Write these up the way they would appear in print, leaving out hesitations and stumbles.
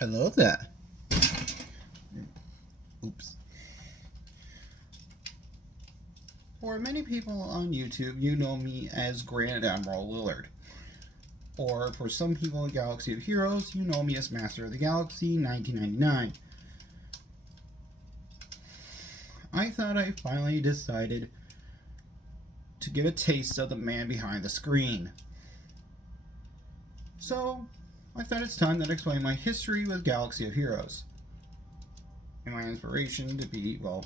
Hello there. Oops. For many people on YouTube, you know me as Grand Admiral Lillard. Or for some people in Galaxy of Heroes, you know me as Master of the Galaxy 1999. I thought I finally decided to give a taste of the man behind the screen. So, I thought it's time to explain my history with Galaxy of Heroes. And my inspiration to be, well,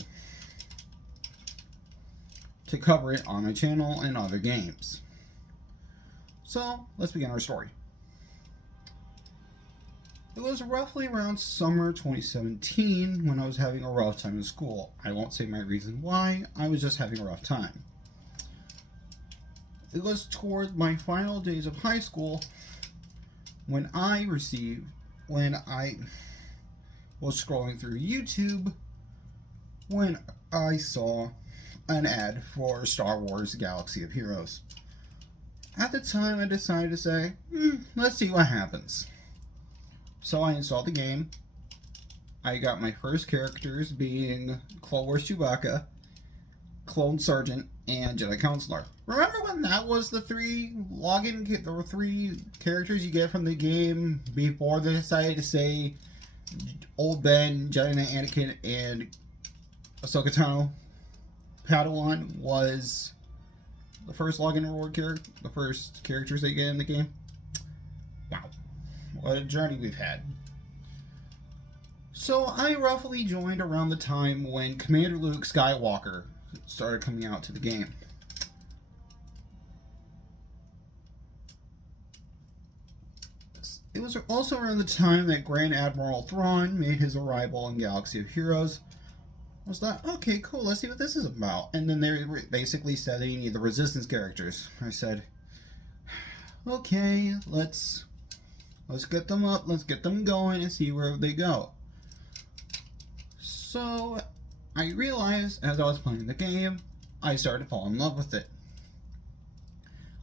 to cover it on my channel and other games. So, let's begin our story. It was roughly around summer 2017 when I was having a rough time in school. I won't say my reason why, I was just having a rough time. It was toward my final days of high school when I was scrolling through YouTube when I saw an ad for Star Wars Galaxy of Heroes. At the time, I decided to say, let's see what happens. So I installed the game. I got my first characters being Clone Wars Chewbacca, Clone Sergeant, and Jedi Counselor. Remember when that was the three characters you get from the game before they decided to say Old Ben, Jedi Knight Anakin, and Ahsoka Tano Padawan was the first login reward character, the first characters they get in the game? Wow. What a journey we've had. So I roughly joined around the time when Commander Luke Skywalker started coming out to the game. It was also around the time that Grand Admiral Thrawn made his arrival in Galaxy of Heroes. I was like, okay, cool, let's see what this is about. And then they were basically said they need the Resistance characters. I said, okay, let's get them up, let's get them going and see where they go. So I realized as I was playing the game, I started to fall in love with it.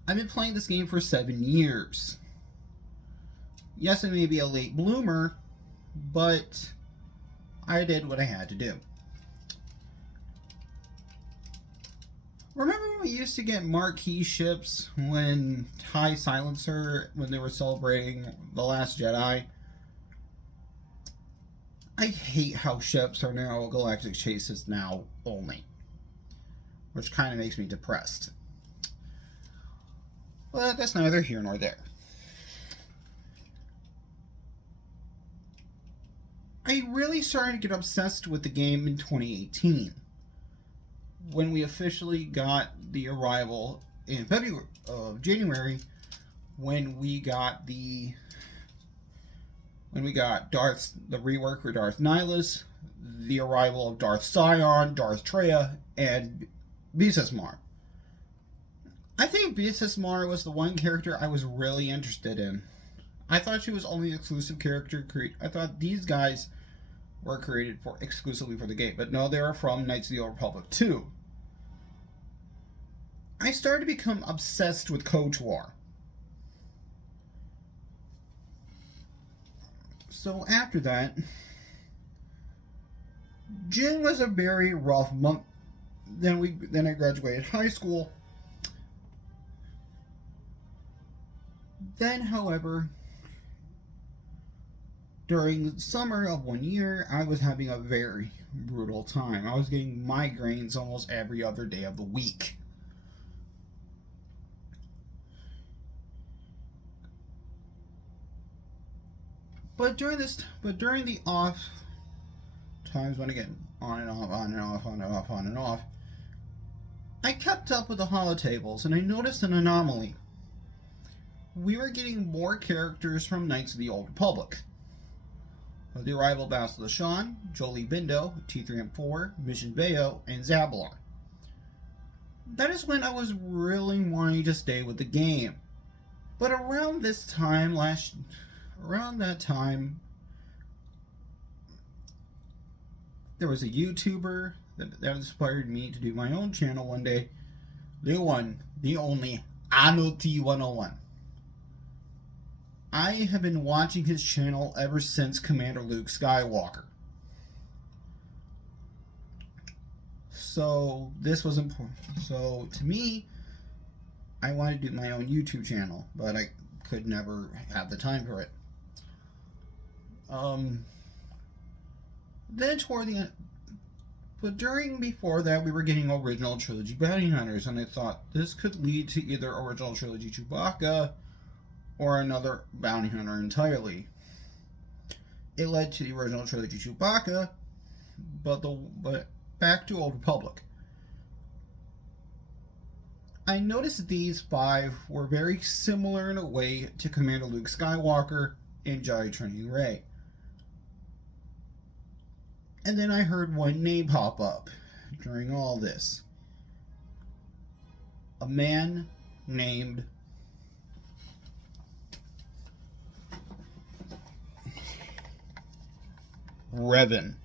I've been playing this game for 7 years. Yes, I may be a late bloomer, but I did what I had to do. Remember when we used to get marquee ships when TIE Silencer, when they were celebrating The Last Jedi? I hate how ships are now Galactic Chases now only, which kind of makes me depressed. But that's neither here nor there. I really started to get obsessed with the game in 2018 when we officially got the arrival in January when we got the rework for Darth Nihilus, the arrival of Darth Sion, Darth Traya, and Beast Mar. I think Beast Mar was the one character I was really interested in. I thought she was only an exclusive character. I thought these guys were created exclusively for the game, but no, they are from Knights of the Old Republic 2. I started to become obsessed with KOTOR. So after that, June was a very rough month. Then I graduated high school. Then, however, during the summer of 1 year, I was having a very brutal time. I was getting migraines almost every other day of the week. But during the off times when I get on and off, I kept up with the holotables and I noticed an anomaly. We were getting more characters from Knights of the Old Republic. With the arrival of Bastila Shan, Jolee Bindo, T3M4, Mission Veo, and Zabalon. That is when I was really wanting to stay with the game. But around that time, there was a YouTuber that inspired me to do my own channel one day. The one, the only, Anno T101. I have been watching his channel ever since Commander Luke Skywalker. So this was important. So to me, I wanted to do my own YouTube channel, but I could never have the time for it. Then toward the end, but before that, we were getting original trilogy bounty hunters, and I thought this could lead to either original trilogy Chewbacca or another bounty hunter entirely. It led to the original trilogy Chewbacca, but back to Old Republic. I noticed these 5 were very similar in a way to Commander Luke Skywalker and Jedi Training Rey. And then I heard one name pop up during all this. A man named Revan.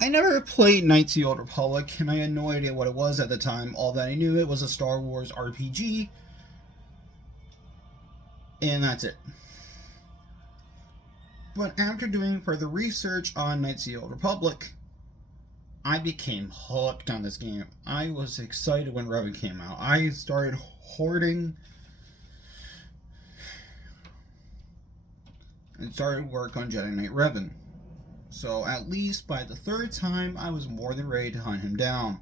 I never played Knights of the Old Republic, and I had no idea what it was at the time. All that I knew, it was a Star Wars RPG, and that's it. But after doing further research on Knights of the Old Republic, I became hooked on this game. I was excited when Revan came out. I started hoarding and started work on Jedi Knight Revan. So at least by the 3rd time, I was more than ready to hunt him down.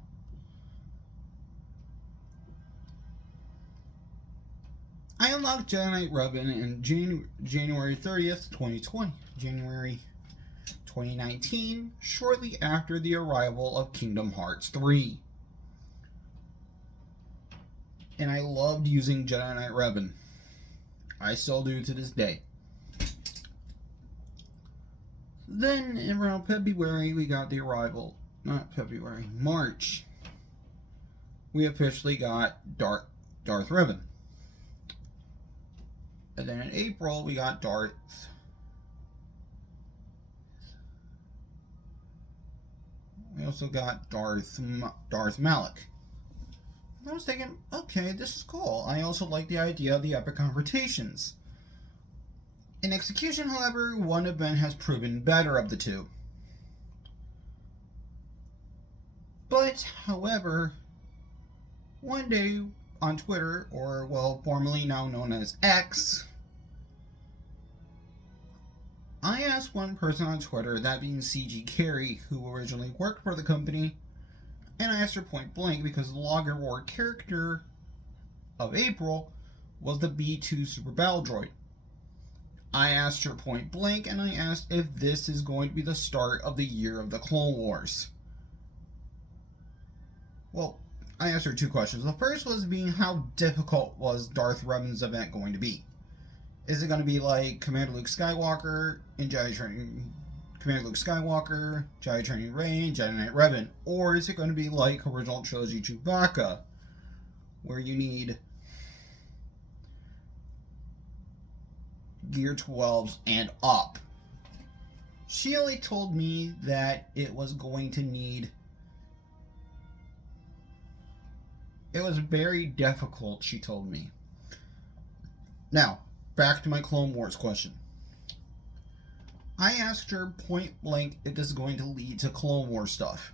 I unlocked Jedi Knight Revan in January 30th, 2020. January 2019, shortly after the arrival of Kingdom Hearts 3. And I loved using Jedi Knight Revan. I still do to this day. Then, around February, we got the arrival. Not February, March. We officially got Darth Revan. And then in April, we got Darth. We also got Darth Malak. I was thinking, okay, this is cool. I also like the idea of the epic confrontations. In execution, however, one event has proven better of the two. But, however, one day on Twitter, or well, formerly now known as X, I asked one person on Twitter, that being CG Carey, who originally worked for the company, and I asked her point blank because the Logger War character of April was the B2 Super Battle Droid. I asked her point blank, and I asked if this is going to be the start of the year of the Clone Wars. Well, I asked her 2 questions. The first was being, how difficult was Darth Revan's event going to be? Is it going to be like Commander Luke Skywalker and Jedi Training Rey and Jedi Knight Revan? Or is it going to be like original trilogy Chewbacca, where you need Gear 12s and up? She only told me that it was going to need... It was very difficult, she told me. Now, back to my Clone Wars question. I asked her point blank if this is going to lead to Clone Wars stuff.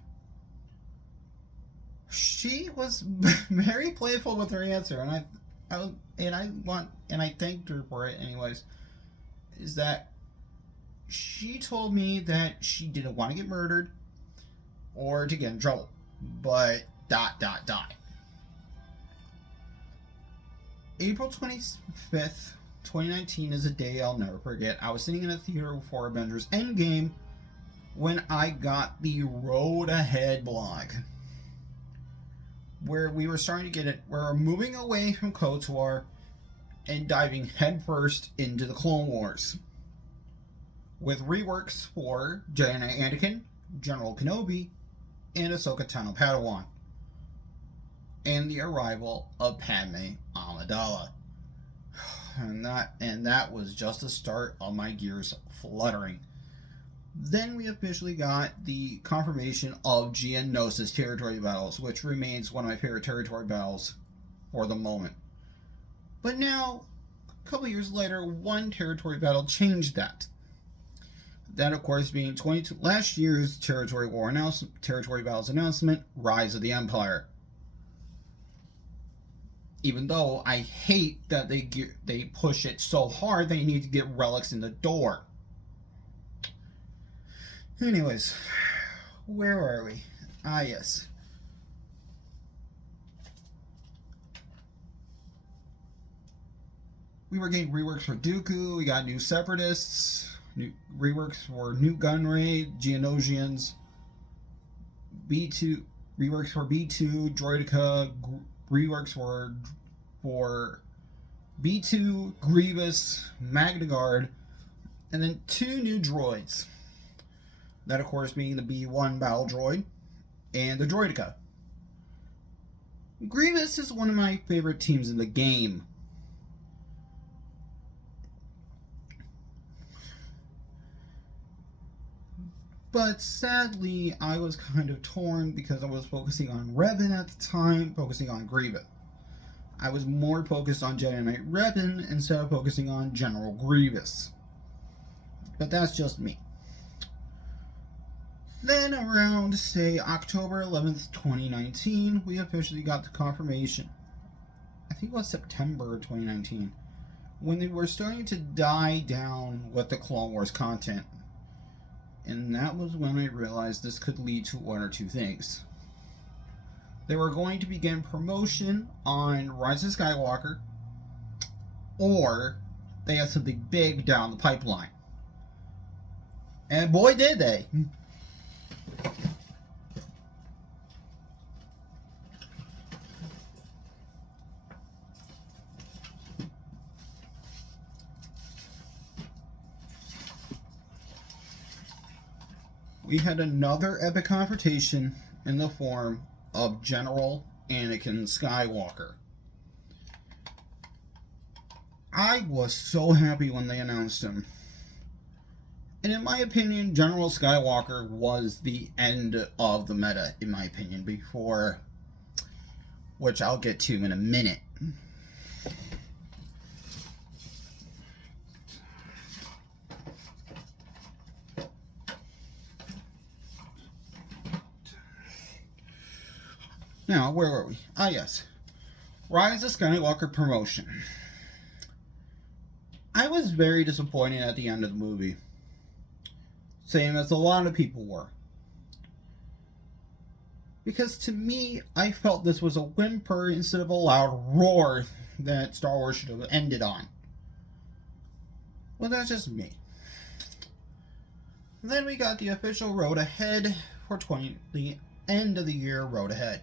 She was very playful with her answer, and I thanked her for it anyways. Is that she told me that she didn't want to get murdered or to get in trouble, but ... April 25th, 2019 is a day I'll never forget. I was sitting in a theater for Avengers Endgame when I got the Road Ahead blog, where we were starting to get it. We're moving away from KOTOR and diving headfirst into the Clone Wars, with reworks for Jedi Knight Anakin, General Kenobi, and Ahsoka Tano Padawan, and the arrival of Padme Amidala. And that was just the start of my gears fluttering. Then we officially got the confirmation of Geonosis territory battles, which remains one of my favorite territory battles for the moment. But now, a couple years later, one territory battle changed that. That, of course, being last year's territory battles announcement, Rise of the Empire. Even though I hate that they push it so hard, they need to get relics in the door. Anyways, where are we? Ah, yes. We were getting reworks for Dooku. We got new Separatists. New reworks for Nute Gunray, Geonosians. B2 reworks for B2, Droideka. Reworks for B2, Grievous, Magna Guard, and then 2 new droids. That, of course, being the B1 battle droid and the Droideka. Grievous is one of my favorite teams in the game. But sadly, I was kind of torn because I was focusing on Revan at the time, focusing on Grievous. I was more focused on Jedi Knight Revan instead of focusing on General Grievous. But that's just me. Then around, say, October 11th, 2019, we officially got the confirmation. I think it was September 2019, when they were starting to die down with the Clone Wars content. And that was when I realized this could lead to one or two things. They were going to begin promotion on Rise of Skywalker, or they had something big down the pipeline. And boy, did they! We had another epic confrontation in the form of General Anakin Skywalker. I was so happy when they announced him. And in my opinion, General Skywalker was the end of the meta, in my opinion, before, which I'll get to in a minute. Now, where were we? Ah, yes. Rise of Skywalker promotion. I was very disappointed at the end of the movie. Same as a lot of people were. Because to me, I felt this was a whimper instead of a loud roar that Star Wars should have ended on. Well, that's just me. Then we got the official Road Ahead for the end of the year Road Ahead,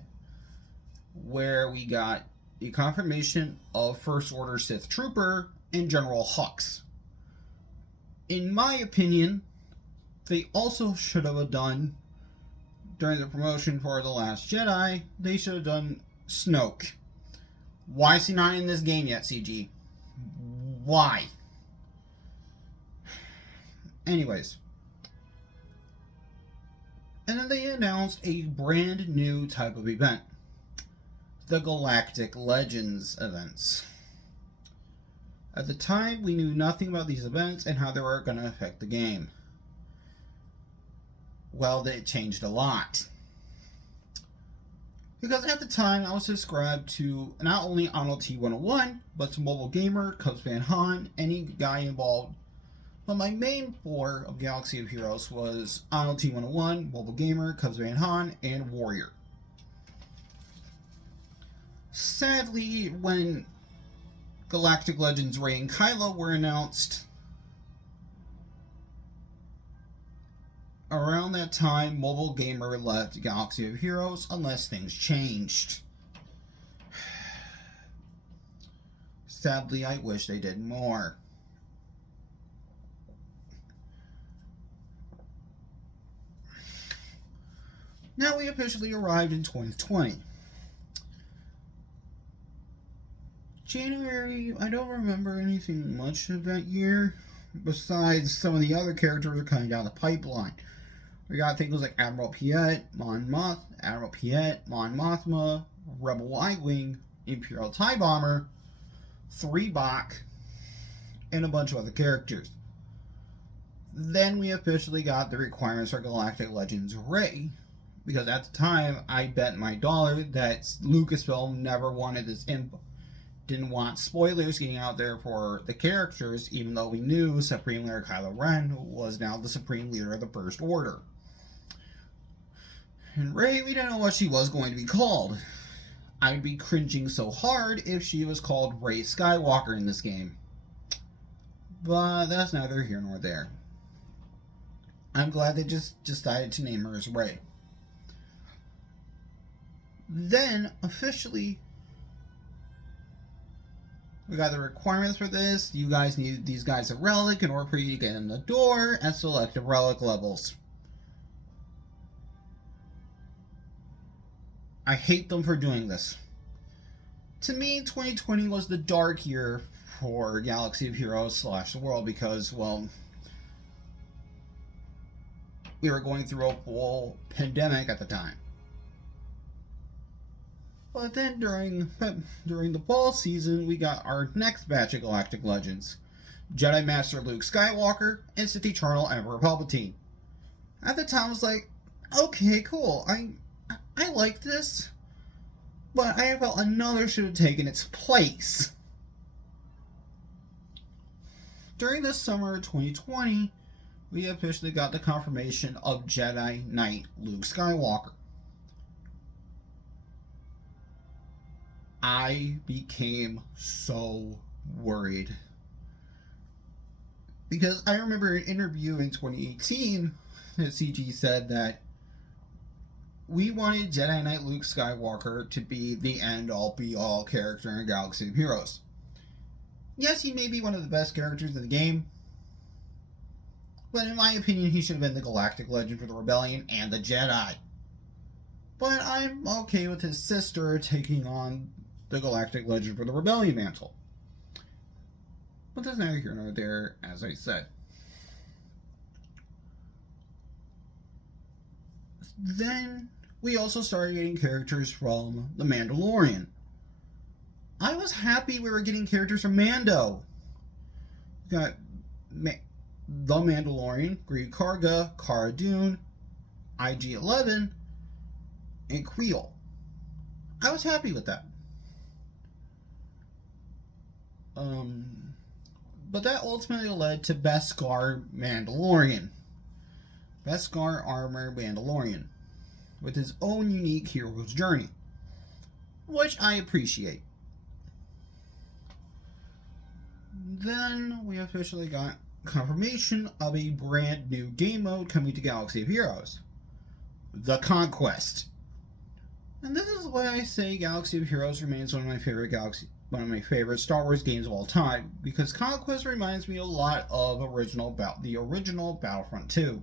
where we got the confirmation of First Order Sith Trooper and General Hux. In my opinion, they also should have done, during the promotion for The Last Jedi, they should have done Snoke. Why is he not in this game yet, CG? Why? Anyways. And then they announced a brand new type of event. The Galactic Legends events. At the time, we knew nothing about these events and how they were going to affect the game. Well, they changed a lot. Because at the time, I was subscribed to not only Arnold T101, but to Mobile Gamer, Cubs Van Han, any guy involved. But my main four of Galaxy of Heroes was Arnold T101, Mobile Gamer, Cubs Van Han, and Warrior. Sadly, when Galactic Legends Rey and Kylo were announced, around that time, Mobile Gamer left Galaxy of Heroes unless things changed. Sadly, I wish they did more. Now we officially arrived in 2020. January, I don't remember anything much of that year, besides some of the other characters are coming down the pipeline. We got things like Admiral Piet, Mon Mothma, Rebel Y-Wing, Imperial TIE Bomber, 3 Bach, and a bunch of other characters. Then we officially got the requirements for Galactic Legends Rey, because at the time I bet my dollar that Lucasfilm never wanted this info. Didn't want spoilers getting out there for the characters, even though we knew Supreme Leader Kylo Ren was now the Supreme Leader of the First Order. And Rey, we didn't know what she was going to be called. I'd be cringing so hard if she was called Rey Skywalker in this game. But that's neither here nor there. I'm glad they just decided to name her as Rey. Then, officially, we got the requirements for this. You guys need these guys a relic in order for you to get in the door at selected relic levels. I hate them for doing this. To me, 2020 was the dark year for Galaxy of Heroes / the world because, well, we were going through a full pandemic at the time. But then during the fall season, we got our next batch of Galactic Legends. Jedi Master Luke Skywalker and Sith Eternal Emperor Palpatine. At the time I was like, okay, cool, I like this, but I felt another should have taken its place. During the summer of 2020, we officially got the confirmation of Jedi Knight Luke Skywalker. I became so worried. Because I remember an interview in 2018 that CG said that we wanted Jedi Knight Luke Skywalker to be the end-all be-all character in Galaxy of Heroes. Yes, he may be one of the best characters in the game, but in my opinion, he should have been the Galactic Legend for the Rebellion and the Jedi. But I'm okay with his sister taking on the Galactic Legend for the Rebellion mantle. But that's neither here nor there, as I said. Then we also started getting characters from The Mandalorian. I was happy we were getting characters from Mando. We got The Mandalorian, Greef Karga, Cara Dune, IG-11, and Creel. I was happy with that. But that ultimately led to Beskar Mandalorian. Beskar Armor Mandalorian, with his own unique hero's journey, which I appreciate. Then we officially got confirmation of a brand new game mode coming to Galaxy of Heroes, The Conquest. And this is why I say Galaxy of Heroes remains one of my favorite Star Wars games of all time, because Conquest reminds me a lot of the original Battlefront 2,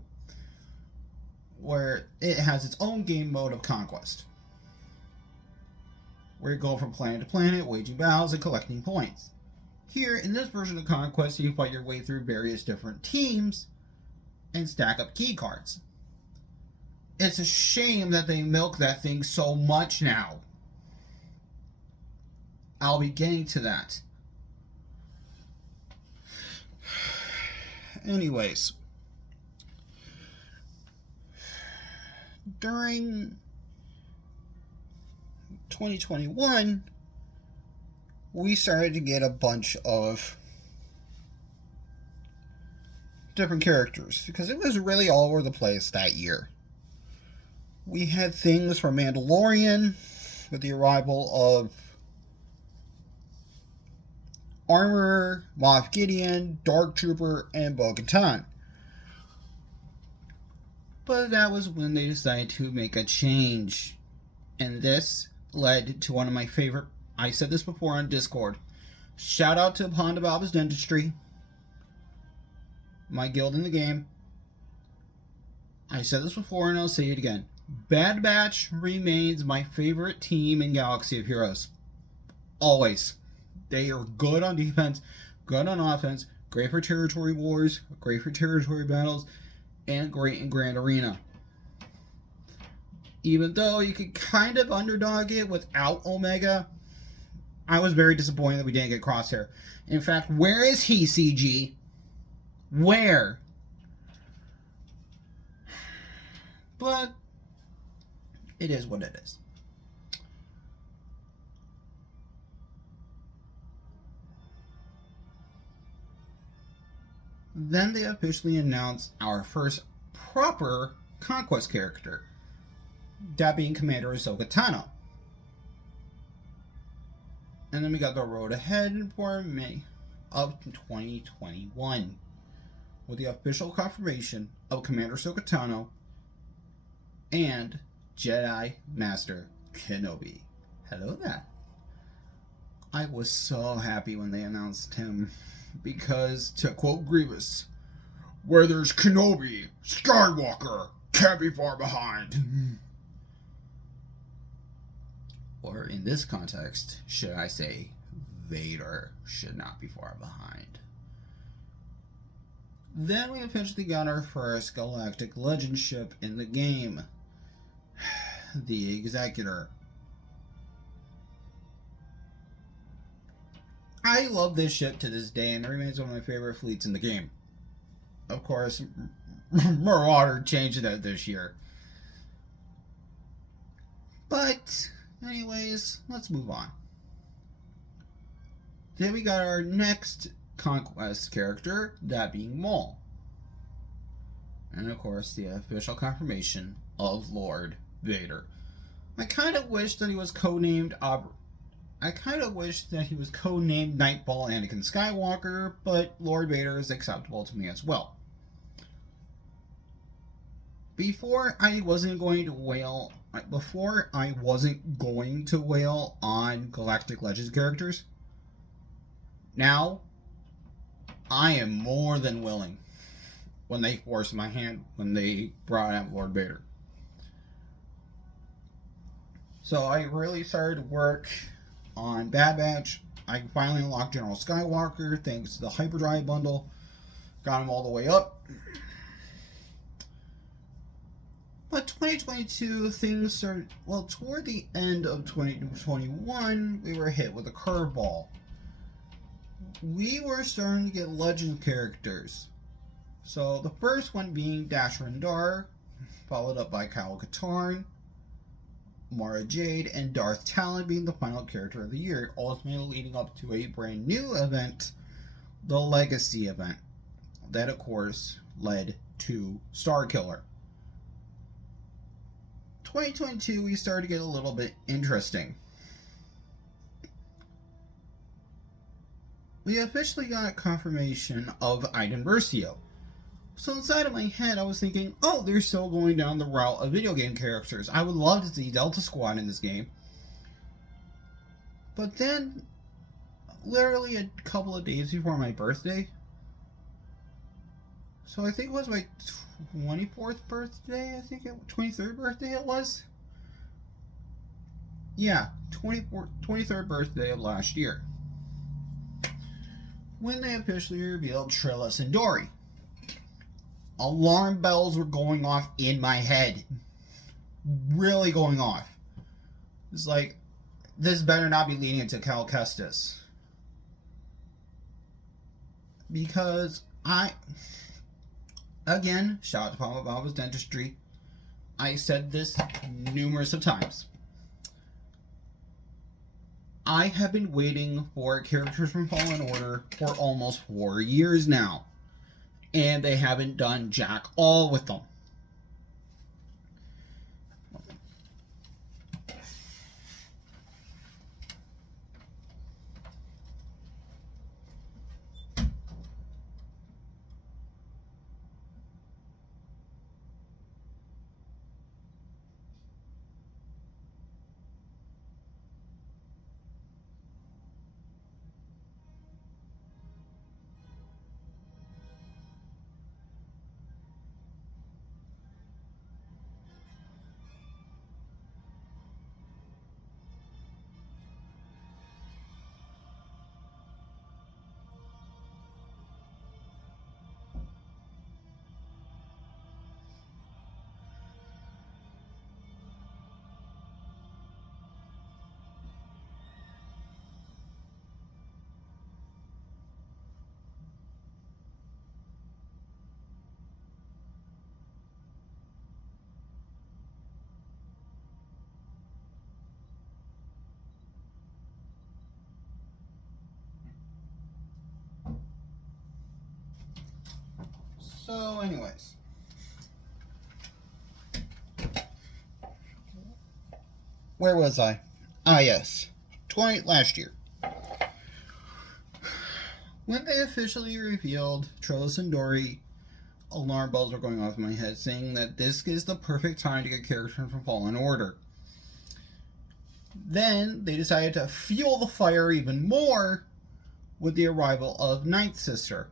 where it has its own game mode of Conquest, where you go from planet to planet, waging battles and collecting points. Here, in this version of Conquest, you fight your way through various different teams and stack up key cards. It's a shame that they milk that thing so much now. I'll be getting to that. Anyways, during 2021, we started to get a bunch of different characters, because it was really all over the place that year. We had things from Mandalorian, with the arrival of Armorer, Moff Gideon, Dark Trooper, and Bo-Katan. But that was when they decided to make a change. And this led to one of my favorite... I said this before on Discord. Shout out to Ponda Baba's Dentistry, my guild in the game. I said this before and I'll say it again. Bad Batch remains my favorite team in Galaxy of Heroes. Always. They are good on defense, good on offense, great for territory wars, great for territory battles, and great in Grand Arena. Even though you could kind of underdog it without Omega, I was very disappointed that we didn't get Crosshair. In fact, where is he, CG? Where? But it is what it is. Then they officially announced our first proper Conquest character, that being Commander Ahsoka Tano. And then we got the road ahead for May of 2021 with the official confirmation of Commander Ahsoka Tano and Jedi Master Kenobi. Hello there. I was so happy when they announced him because, to quote Grievous, where there's Kenobi, Skywalker can't be far behind. Or in this context, should I say, Vader should not be far behind. Then we eventually got our first Galactic Legend ship in the game, the Executor. I love this ship to this day, and it remains one of my favorite fleets in the game. Of course, Marauder changed that this year. But, anyways, let's move on. Then we got our next Conquest character, that being Maul. And of course, the official confirmation of Lord Vader. I kind of wish that he was codenamed Nightfall Anakin Skywalker, but Lord Vader is acceptable to me as well. Before I wasn't going to wail on Galactic Legends characters, now I am more than willing when they forced my hand when they brought out Lord Vader. So I really started work on Bad Batch. I finally unlocked General Skywalker thanks to the Hyperdrive bundle. Got him all the way up. But 2022, things started, well, toward the end of 2021, we were hit with a curveball. We were starting to get legend characters. So the first one being Dash Rendar, followed up by Kyle Katarn, Mara Jade, and Darth Talon being the final character of the year, ultimately leading up to a brand new event, the Legacy event. That, of course, led to Starkiller. 2022, we started to get a little bit interesting. We officially got confirmation of Iden Versio. So inside of my head, I was thinking, oh, they're still going down the route of video game characters. I would love to see Delta Squad in this game. But then, literally a couple of days before my birthday, so I think it was my 24th birthday, 23rd birthday it was? Yeah, 23rd birthday of last year, when they officially revealed Trilla Sindori. Alarm bells were going off in my head. Really going off. It's like, this better not be leading into Cal Kestis. Because again, shout out to Papa Baba's Dentistry. I said this numerous of times. I have been waiting for characters from Fallen Order for almost 4 years now. And they haven't done jack all with them. So, anyways. Where was I? Ah, yes. Last year. When they officially revealed Trillis and Dory, alarm bells were going off in my head saying that this is the perfect time to get characters from Fallen Order. Then they decided to fuel the fire even more with the arrival of Ninth Sister.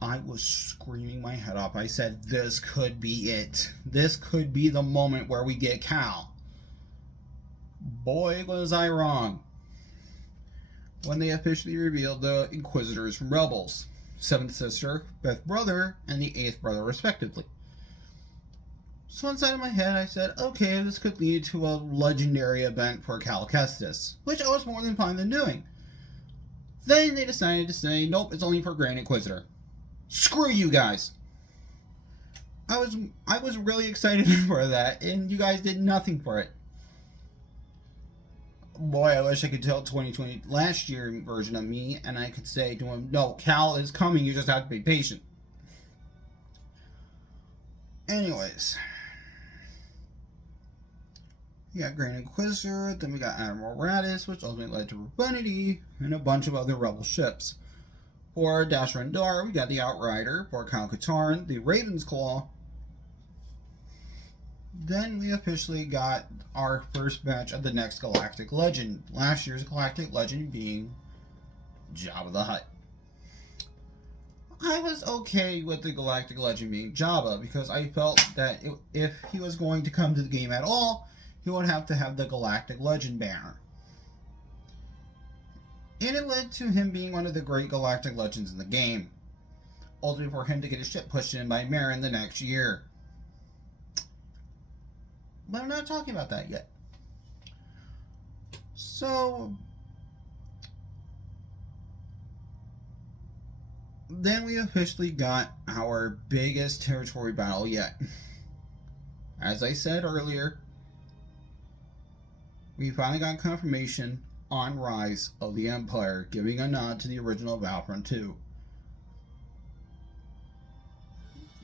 I was screaming my head off. I said, this could be it. This could be the moment where we get Cal. Boy, was I wrong. When they officially revealed the Inquisitors from Rebels, Seventh Sister, Fifth Brother, and the Eighth Brother respectively. So inside of my head I said, okay, this could lead to a legendary event for Cal Kestis, which I was more than fine than doing. Then they decided to say, nope, it's only for Grand Inquisitor. Screw you guys! I was really excited for that, and you guys did nothing for it. Boy, I wish I could tell 2020 last year version of me, and I could say to him, no, Cal is coming, you just have to be patient. Anyways. We got Grand Inquisitor, then we got Admiral Raddus, which ultimately led to Rabunity, and a bunch of other rebel ships. For Dash Rendar, we got the Outrider. For Kyle Katarn, the Raven's Claw. Then we officially got our first batch of the next Galactic Legend. Last year's Galactic Legend being Jabba the Hutt. I was okay with the Galactic Legend being Jabba because I felt that if he was going to come to the game at all, he would have to have the Galactic Legend banner. And it led to him being one of the great Galactic Legends in the game. Ultimately for him to get his ship pushed in by Merrin the next year. But I'm not talking about that yet. So, then we officially got our biggest territory battle yet. As I said earlier, we finally got confirmation on Rise of the Empire, giving a nod to the original Battlefront 2.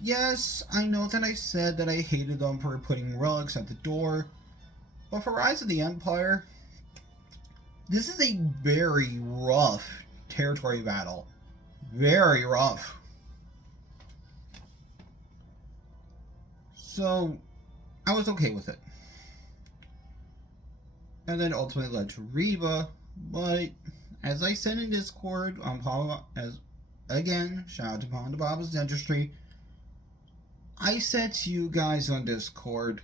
Yes, I know that I said that I hated them for putting relics at the door, but for Rise of the Empire, this is a very rough territory battle. Very rough. So, I was okay with it. And then ultimately led to Reva, but as I said in Discord, again, shout out to Ponda Baba's Dentistry, I said to you guys on Discord,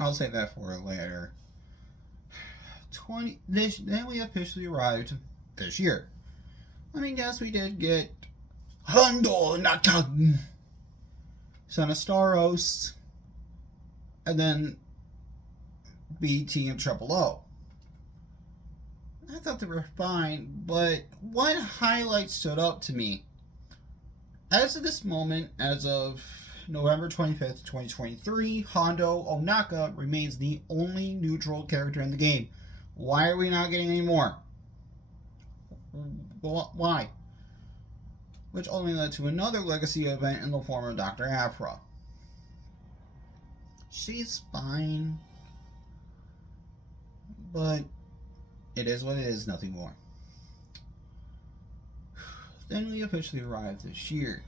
I'll say that for later. Then we officially arrived this year. I mean, yes, we did get Hondo Nakag, Son of Staros, and then BT and Triple O. I thought they were fine, but one highlight stood up to me. As of this moment, as of November 25th, 2023, Hondo Ohnaka remains the only neutral character in the game. Why are we not getting any more? Why? Which only led to another legacy event in the form of Dr. Aphra. She's fine, but it is what it is, nothing more. Then we officially arrived this year.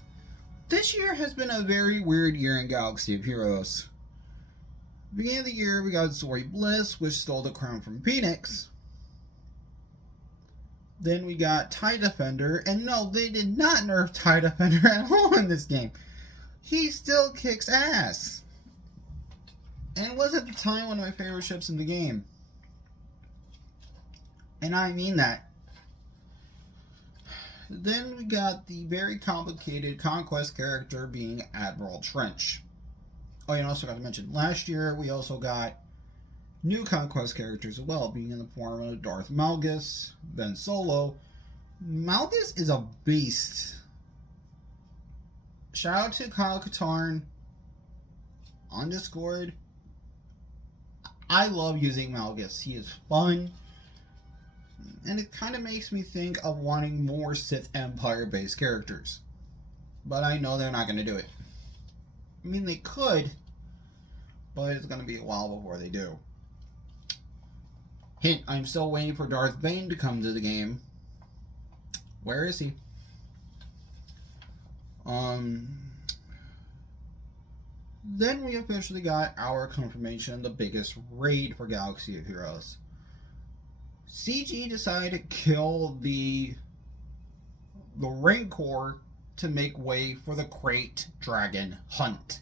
This year has been a very weird year in Galaxy of Heroes. Beginning of the year, we got Zori Bliss, which stole the crown from Phoenix. Then we got TIE Defender, and no, they did not nerf TIE Defender at all in this game. He still kicks ass. And was at the time one of my favorite ships in the game. And I mean that. Then we got the very complicated Conquest character being Admiral Trench. Oh, you also got to mention, last year we also got new Conquest characters as well, being in the form of Darth Malgus, Ben Solo. Malgus is a beast. Shout out to Kyle Katarn on Discord. I love using Malgus. He is fun. And it kind of makes me think of wanting more Sith Empire based characters. But I know they're not going to do it. I mean, they could, but it's going to be a while before they do. Hint, I'm still waiting for Darth Bane to come to the game. Where is he? Then we officially got our confirmation of the biggest raid for Galaxy of Heroes. CG decided to kill the Rancor to make way for the Krayt Dragon Hunt.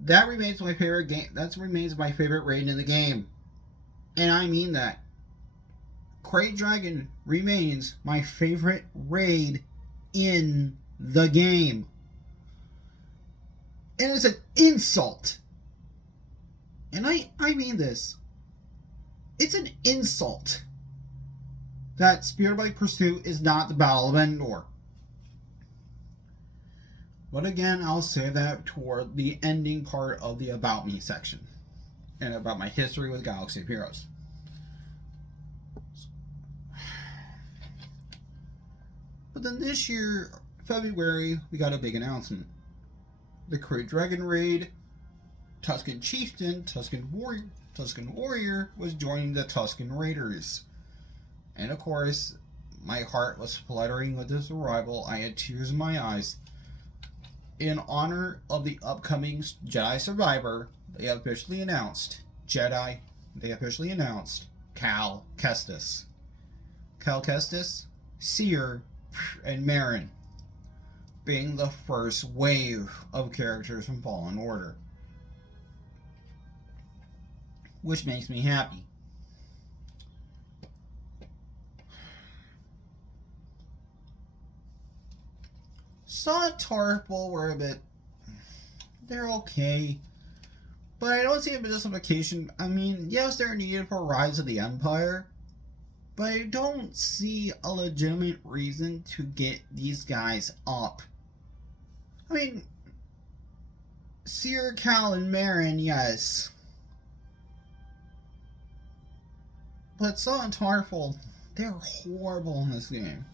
That remains my favorite game. That remains my favorite raid in the game. And I mean that. Krayt Dragon remains my favorite raid in the game. And it's an insult. And I mean this. It's an insult that Speeder Bike Pursuit is not the Battle of Endor. But again, I'll say that toward the ending part of the About Me section. And about my history with Galaxy of Heroes. But then this year, February, we got a big announcement. The Krayt Dragon Raid, Tusken Chieftain, Tusken Warrior was joining the Tusken Raiders. And of course, my heart was fluttering with his arrival. I had tears in my eyes. In honor of the upcoming Jedi Survivor, they officially announced Cal Kestis. Cal Kestis, Seer, and Merrin being the first wave of characters from Fallen Order. Which makes me happy. Saw Tarful were a bit... They're okay. But I don't see a justification. I mean, yes, they're needed for Rise of the Empire. But I don't see a legitimate reason to get these guys up. I mean, Seer, Cal, and Merrin, yes. But Saw and Tarful, they're horrible in this game.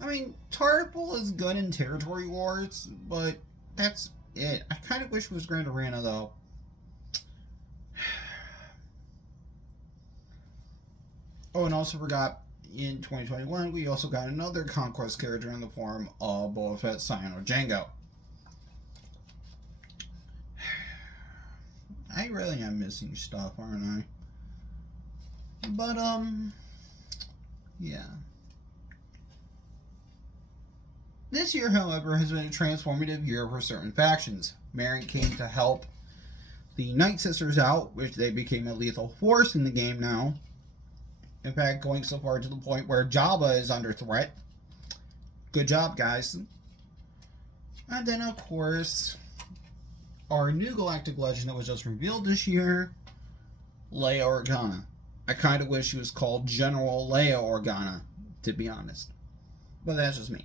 I mean, Tarful is good in Territory Wars, but that's it. I kind of wish it was Grand Arena, though. Oh, and also forgot, in 2021, we also got another Conquest character in the form of Boba Fett, Scion, or Jango. I really am missing stuff, aren't I? But, yeah. This year, however, has been a transformative year for certain factions. Merrin came to help the Night Sisters out, which they became a lethal force in the game now. In fact, going so far to the point where Jabba is under threat. Good job, guys. And then, of course, our new Galactic Legend that was just revealed this year, Leia Organa. I kind of wish she was called General Leia Organa, to be honest. But that's just me.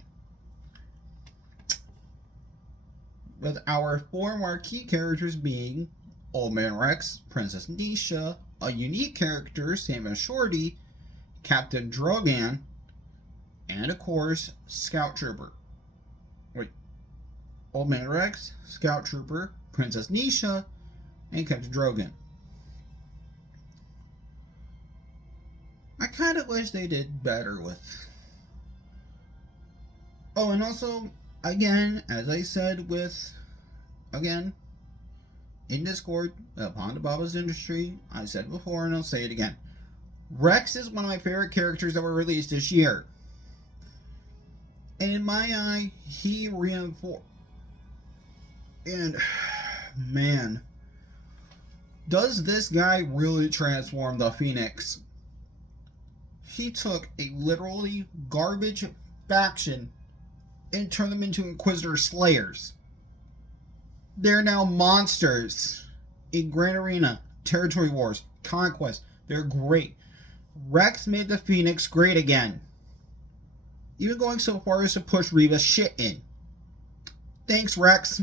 With our four marquee characters being Old Man Rex, Princess Nisha, a unique character, Sam Shorty, Captain Drogan, and of course, Scout Trooper. Wait. Old Man Rex, Scout Trooper, Princess Nisha, and Captain Drogan. I kind of wish they did better with... Oh, and also, again, as I said in Discord, upon the Baba's Industry, I said before and I'll say it again. Rex is one of my favorite characters that were released this year. And in my eye, he reinforced... And, man, does this guy really transform the Phoenix? He took a literally garbage faction and turned them into Inquisitor Slayers. They're now monsters in Grand Arena, Territory Wars, Conquest. They're great. Rex made the Phoenix great again. Even going so far as to push Reva's shit in. Thanks, Rex.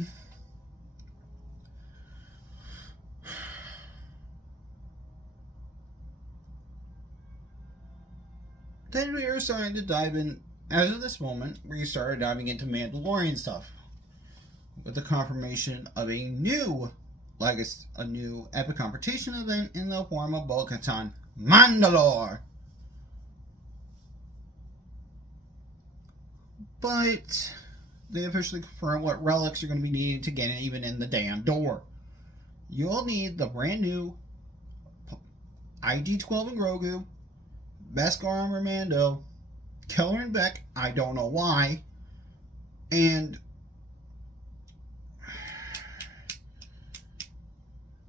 Then we are starting to dive in, as of this moment, we started diving into Mandalorian stuff. With the confirmation of a new epic confrontation event in the form of Bo-Katan Mandalore. But they officially confirm what relics you're going to be needing to get it even in the damn door. You'll need the brand new IG-12 and Grogu, Beskar and Mando, Keller and Beck, I don't know why, and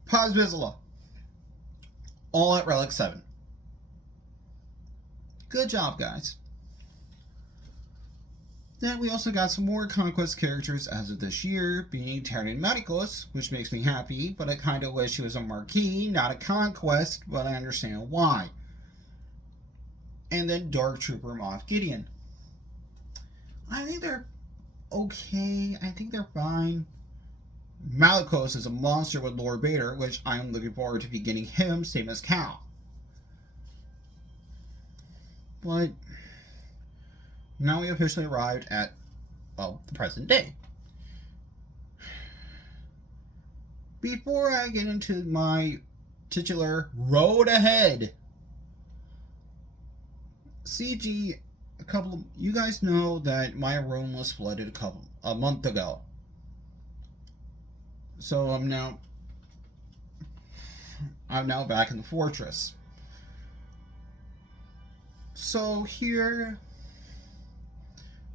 Paz Vizsla, all at Relic 7. Good job, guys. Then we also got some more Conquest characters as of this year, being Tyranid Medicus, which makes me happy, but I kind of wish he was a Marquis, not a Conquest, but I understand why. And then Dark Trooper Moff Gideon. I think they're okay. I think they're fine. Malicos is a monster with Lord Vader, which I am looking forward to beginning him, same as Cal. But now we officially arrived at, well, the present day. Before I get into my titular road ahead, CG, you guys know that my room was flooded a month ago. So I'm now back in the fortress. So here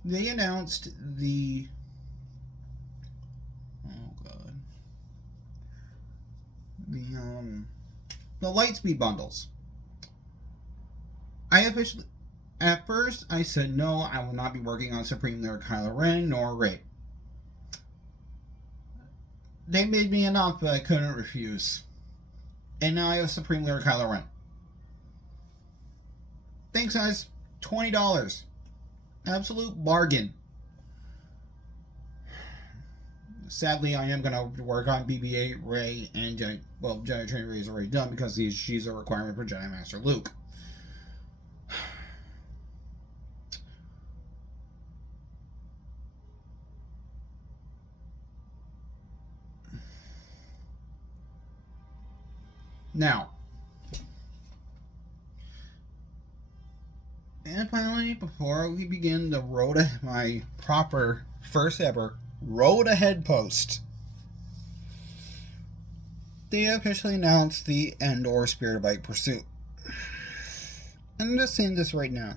they announced the Lightspeed bundles. At first I said no, I will not be working on Supreme Leader Kylo Ren nor Rey. They made me an offer I couldn't refuse. And now I have Supreme Leader Kylo Ren. Thanks, guys. $20. Absolute bargain. Sadly, I am going to work on BB-8, Rey, and Jedi Training Rey is already done because she's a requirement for Jedi Master Luke. Now, and finally, before we begin the my proper first ever road ahead post, they officially announced the Endor Spirit Bite Pursuit. I'm just saying this right now.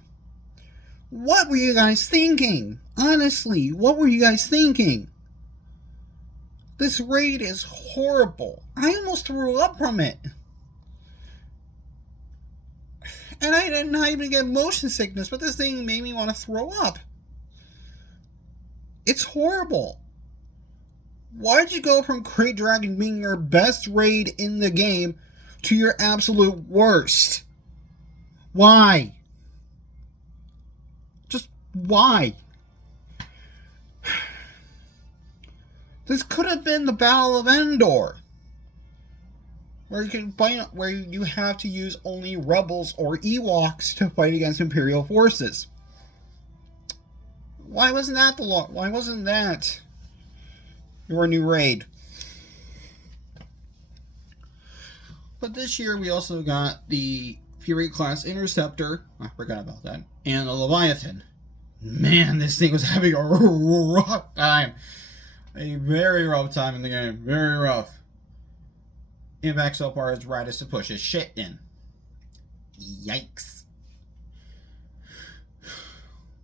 What were you guys thinking? Honestly, what were you guys thinking? This raid is horrible. I almost threw up from it. And I did not even get motion sickness, but this thing made me want to throw up. It's horrible. Why'd you go from Krayt Dragon being your best raid in the game to your absolute worst? Why? Just why? This could have been the Battle of Endor, where you have to use only rebels or Ewoks to fight against Imperial forces. Why wasn't that your new raid? But this year we also got the Fury class Interceptor. I forgot about that. And the Leviathan. Man, this thing was having a rough time. A very rough time in the game. Very rough. In fact, so far as Radis to push his shit in. Yikes.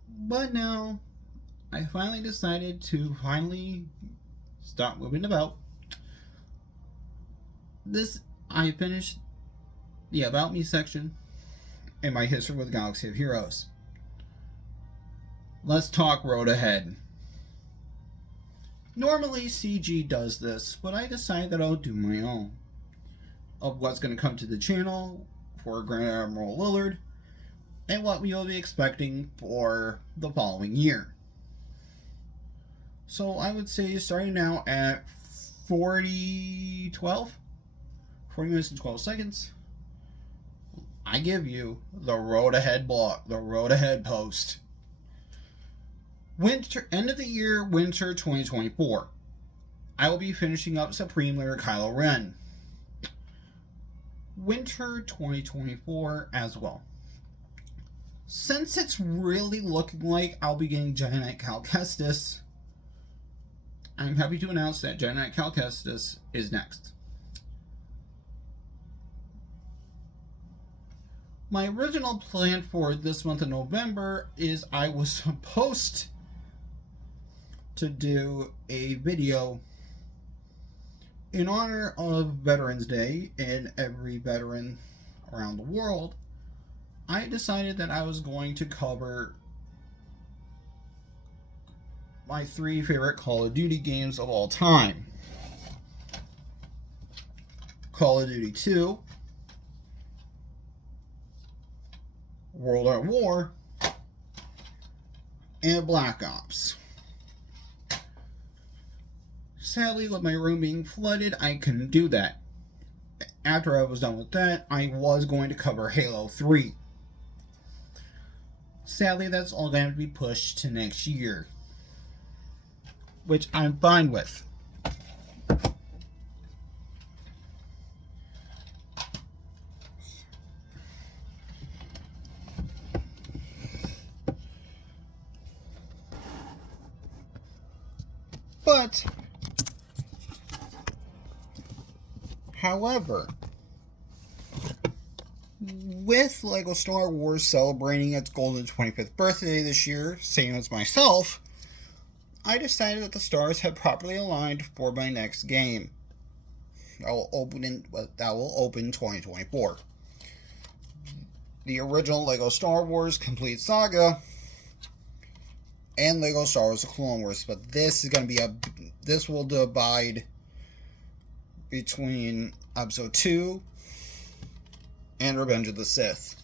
But now, I finally decided to stop moving about. I finished the About Me section in my History with the Galaxy of Heroes. Let's talk road ahead. Normally CG does this, but I decided that I'll do my own. Of what's going to come to the channel for Grand Admiral Lillard, and what we will be expecting for the following year. So I would say starting now at 40 minutes and 12 seconds, I give you the road ahead block, the road ahead post. Winter, end of the year, winter 2024. I will be finishing up Supreme Leader Kylo Ren. Winter 2024 as well. Since it's really looking like I'll be getting Jedi Knight Cal Kestis, I'm happy to announce that Jedi Knight Cal Kestis is next. My original plan for this month of November is I was supposed to do a video in honor of Veterans Day and every veteran around the world. I decided that I was going to cover my 3 favorite Call of Duty games of all time. Call of Duty 2, World at War, and Black Ops. Sadly, with my room being flooded, I couldn't do that. After I was done with that, I was going to cover Halo 3. Sadly, that's all going to be pushed to next year, which I'm fine with. But, however, with LEGO Star Wars celebrating its golden 25th birthday this year, same as myself, I decided that the stars had properly aligned for my next game. That will open 2024. The original LEGO Star Wars Complete Saga and LEGO Star Wars The Clone Wars, but this is going to be this will divide between Episode 2 and Revenge of the Sith.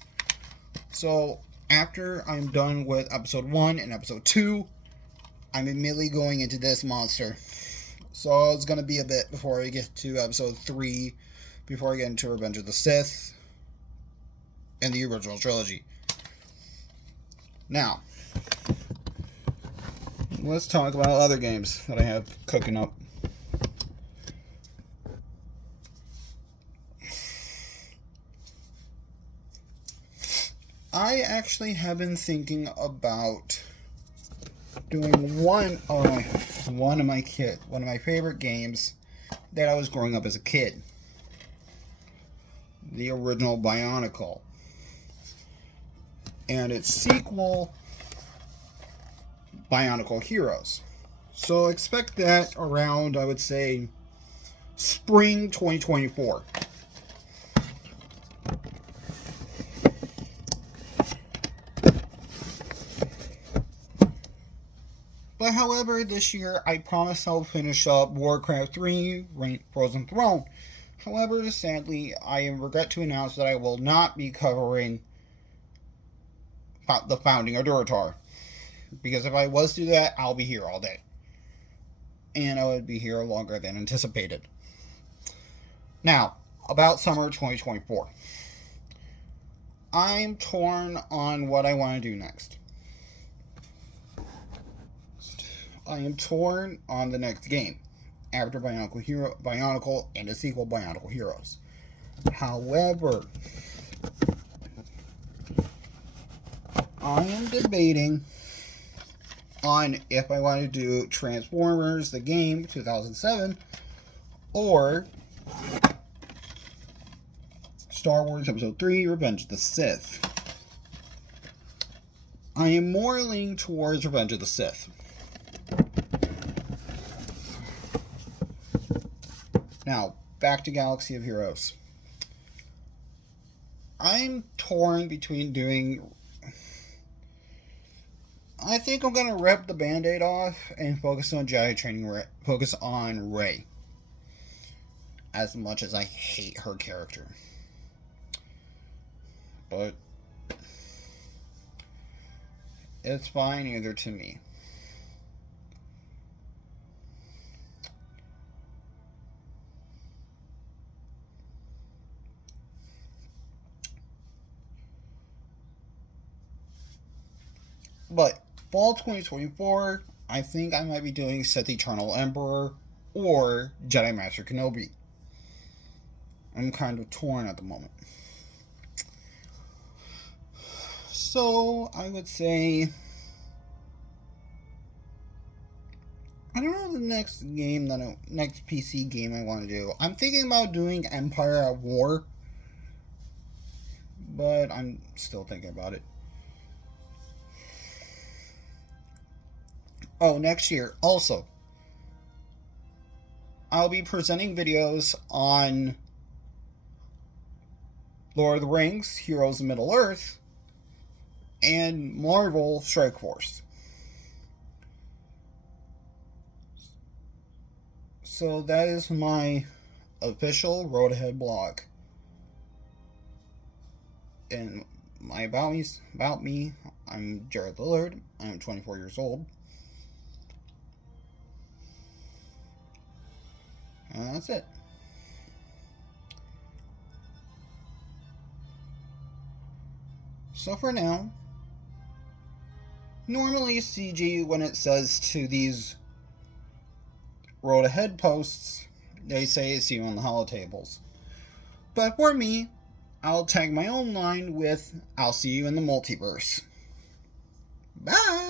So, after I'm done with Episode 1 and Episode 2, I'm immediately going into this monster. So, it's going to be a bit before I get to Episode 3, before I get into Revenge of the Sith and the original trilogy. Now, let's talk about other games that I have cooking up. I actually have been thinking about doing one of my favorite games that I was growing up as a kid. The original Bionicle. And its sequel, Bionicle Heroes. So expect that around, I would say, spring 2024. But however, this year I promise I'll finish up Warcraft 3 Frozen Throne. However, sadly, I regret to announce that I will not be covering the founding of Durotar. Because if I was to do that, I'll be here all day. And I would be here longer than anticipated. Now, about summer 2024. I'm torn on what I want to do next. I am torn on the next game after Bionicle and the sequel Bionicle Heroes. However, I am debating on if I want to do Transformers the game 2007 or Star Wars Episode 3 Revenge of the Sith. I am more leaning towards Revenge of the Sith. Now, back to Galaxy of Heroes. I'm torn between doing... I think I'm going to rip the Band-Aid off and focus on Jedi training, focus on Rey. As much as I hate her character. But it's fine either to me. But fall 2024, I think I might be doing Sith Eternal Emperor or Jedi Master Kenobi. I'm kind of torn at the moment. So I would say, I don't know the next PC game I want to do. I'm thinking about doing Empire at War, but I'm still thinking about it. Oh, next year also, I'll be presenting videos on Lord of the Rings, Heroes of Middle Earth, and Marvel Strike Force. So that is my official Road Ahead blog. And about me, I'm Jared Lillard. I'm 24 years old. And that's it. So for now, normally CG, when it says to these Road Ahead posts, they say see you on the holotables. But for me, I'll tag my own line with I'll see you in the multiverse. Bye!